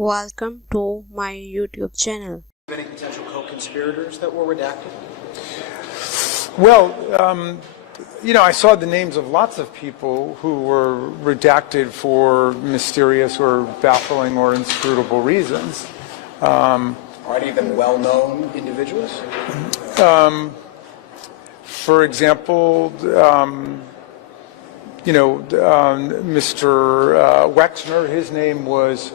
Welcome to my YouTube channel. Any potential co-conspirators that were redacted? Well, I saw the names of lots of people who were redacted for mysterious or baffling or inscrutable reasons. Are any of them well-known individuals? For example, Mr. Wexner, his name was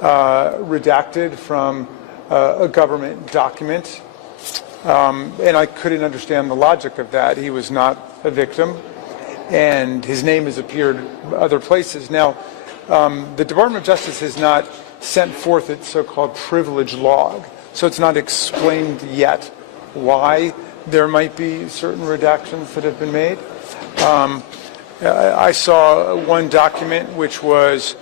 redacted from a government document, and I couldn't understand the logic of that. He was not a victim, and his name has appeared other places. Now, the Department of Justice has not sent forth its so-called privilege log, so it's not explained yet why there might be certain redactions that have been made. I saw one document which was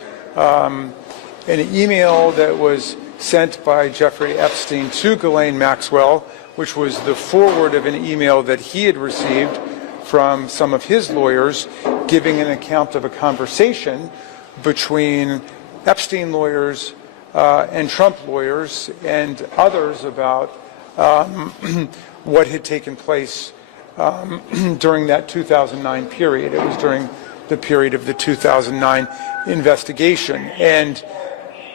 an email that was sent by Jeffrey Epstein to Ghislaine Maxwell, which was the forward of an email that he had received from some of his lawyers giving an account of a conversation between Epstein lawyers and Trump lawyers and others about what had taken place during that 2009 period. It was during the period of the 2009 investigation. And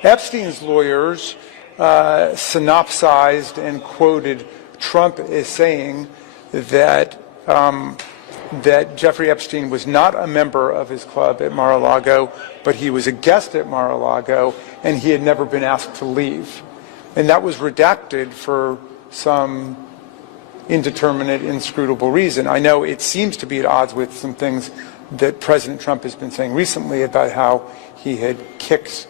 Epstein's lawyers synopsized and quoted Trump as saying that that Jeffrey Epstein was not a member of his club at Mar-a-Lago, but he was a guest at Mar-a-Lago, and he had never been asked to leave. And that was redacted for some indeterminate, inscrutable reason. I know it seems to be at odds with some things that President Trump has been saying recently about how he had kicked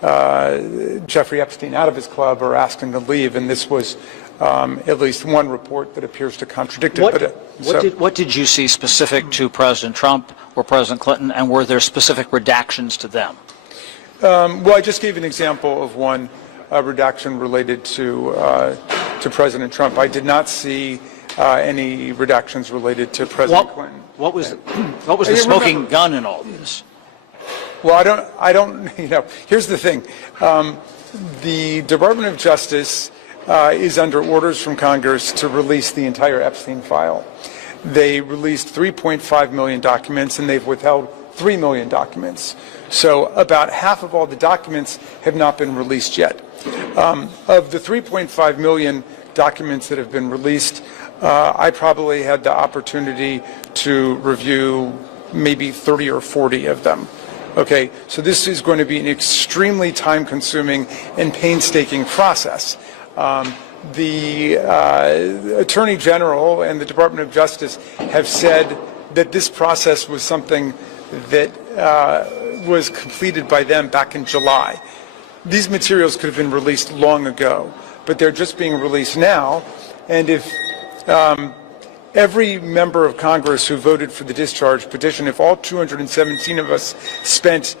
Jeffrey Epstein out of his club or asked him to leave, and this was at least one report that appears to contradict it. What did you see specific to President Trump or President Clinton, and were there specific redactions to them? Well, I just gave an example of one redaction related to President Trump. I did not see any redactions related to President Clinton. What was the smoking gun in all this? Well, I don't. Here's the thing: the Department of Justice is under orders from Congress to release the entire Epstein file. They released 3.5 million documents, and they've withheld 3 million documents. So about half of all the documents have not been released yet. Of the 3.5 million documents that have been released, I probably had the opportunity to review maybe 30 or 40 of them. Okay, so this is going to be an extremely time-consuming and painstaking process. The Attorney General and the Department of Justice have said that this process was something that was completed by them back in July. These materials could have been released long ago, but they're just being released now. And if every member of Congress who voted for the discharge petition, if all 217 of us spent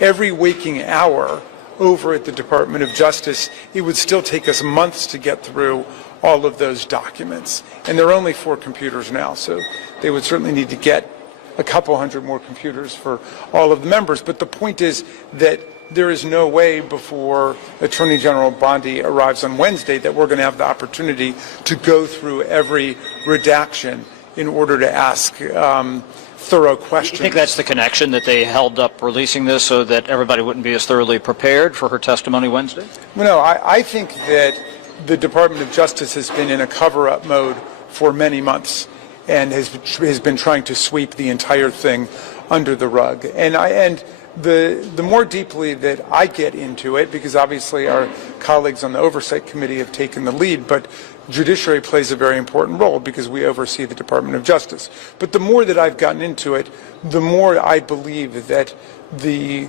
every waking hour over at the Department of Justice, it would still take us months to get through all of those documents. And there are only 4 computers now, so they would certainly need to get a couple hundred more computers for all of the members. But the point is that there is no way before Attorney General Bondi arrives on Wednesday that we're going to have the opportunity to go through every redaction in order to ask thorough questions. You think that's the connection, that they held up releasing this so that everybody wouldn't be as thoroughly prepared for her testimony Wednesday? No, I think that the Department of Justice has been in a cover-up mode for many months and has been trying to sweep the entire thing under the rug. And the more deeply that I get into it, because obviously our colleagues on the Oversight Committee have taken the lead, but judiciary plays a very important role because we oversee the Department of Justice. But the more that I've gotten into it, the more I believe that the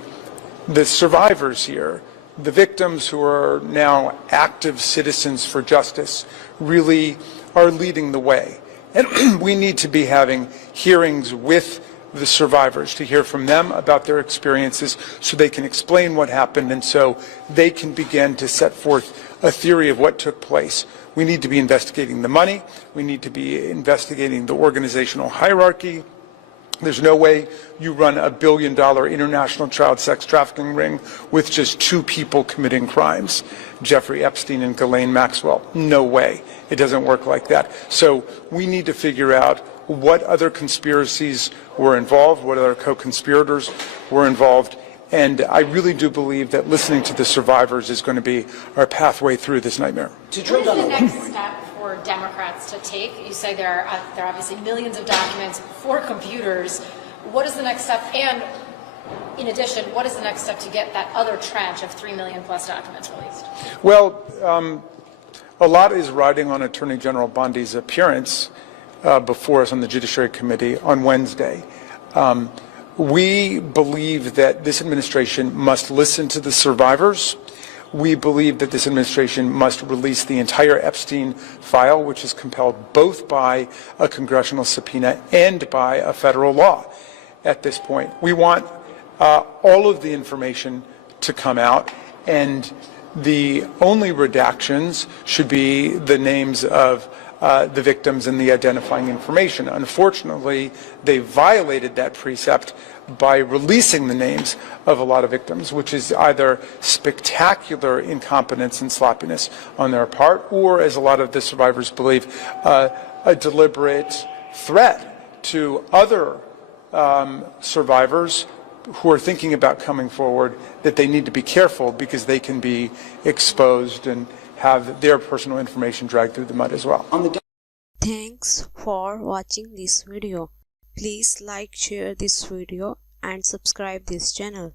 survivors here, the victims who are now active citizens for justice, really are leading the way. And we need to be having hearings with the survivors to hear from them about their experiences so they can explain what happened and so they can begin to set forth a theory of what took place. We need to be investigating the money. We need to be investigating the organizational hierarchy. There's no way you run a $1 billion international child sex trafficking ring with just 2 people committing crimes, Jeffrey Epstein and Ghislaine Maxwell. No way. It doesn't work like that. So we need to figure out what other conspiracies were involved, what other co-conspirators were involved. And I really do believe that listening to the survivors is going to be our pathway through this nightmare. What is the next step for Democrats to take? You say there are obviously millions of documents for computers. What is the next step? And in addition, what is the next step to get that other tranche of 3 million plus documents released? Well, a lot is riding on Attorney General Bondi's appearance before us on the Judiciary Committee on Wednesday. We believe that this administration must listen to the survivors. We believe that this administration must release the entire Epstein file, which is compelled both by a congressional subpoena and by a federal law at this point. We want all of the information to come out, and the only redactions should be the names of the victims and the identifying information. Unfortunately, they violated that precept by releasing the names of a lot of victims, which is either spectacular incompetence and sloppiness on their part, or, as a lot of the survivors believe, a deliberate threat to other survivors who are thinking about coming forward, that they need to be careful because they can be exposed and have their personal information dragged through the mud as well. Thanks for watching this video. Please like, share this video and subscribe this channel.